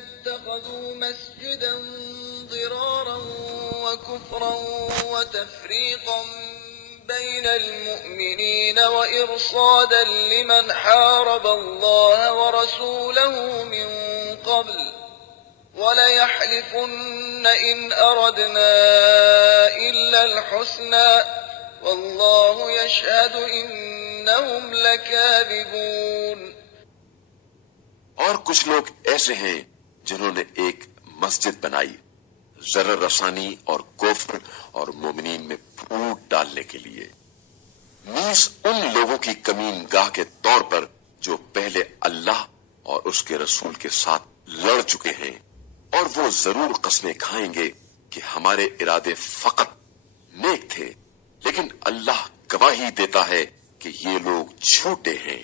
اتخذوا مسجدا ضرارا وكفرا وتفريقا بين المؤمنين وإرصادا لمن حارب الله ورسوله من قبل وَلَيَحْلِفُنَّ إِنْ أَرَدْنَا إِلَّا الْحُسْنَى وَاللَّهُ يَشْهَدُ إِنَّهُمْ لَكَاذِبُونَ۔ اور کچھ لوگ ایسے ہیں جنہوں نے ایک مسجد بنائی ضرر رسانی اور کفر اور مومنین میں پھوٹ ڈالنے کے لیے، نیز ان لوگوں کی کمین گاہ کے طور پر جو پہلے اللہ اور اس کے رسول کے ساتھ لڑ چکے ہیں، اور وہ ضرور قسمیں کھائیں گے کہ ہمارے ارادے فقط نیک تھے، لیکن اللہ گواہی دیتا ہے کہ یہ لوگ جھوٹے ہیں۔